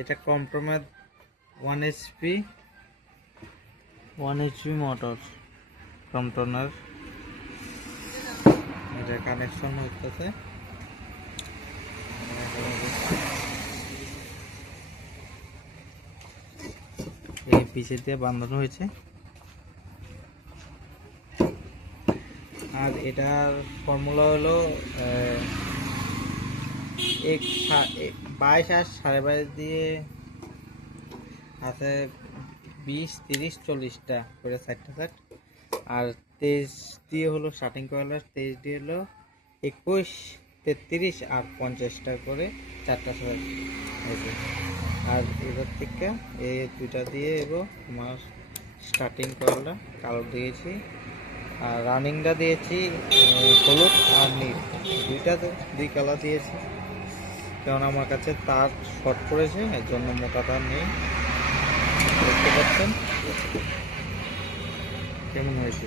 এটা কম্প্রোমের 1 HP motor কম্পটনের এটা connection হচ্ছে এই পিছে দিয়ে বাঁধানো হয়েছে। আর এটার ফর্মুলা হলো 22 আর 22.5 দিয়ে আছে 20, 30, 40টা করে 4টা সেট। আর 23 দিয়ে হলো স্টার্টিং কয়েলার, 23 দিয়ে হলো 21, 33 আর 50টা করে 4টা সেট হয়েছে। আর এবার থেকে এই দুইটা দিয়ে এগো আমার স্টার্টিং কয়েলটা কালো দিয়েছি, আর রানিংটা দিয়েছি হলুদ আর নীল, দুই কালার দিয়েছি। কারণ আমার কাছে তার শর্ট পড়েছে, এর জন্য মোটা তার নেই। দেখতে পাচ্ছেন কেমন হয়েছে।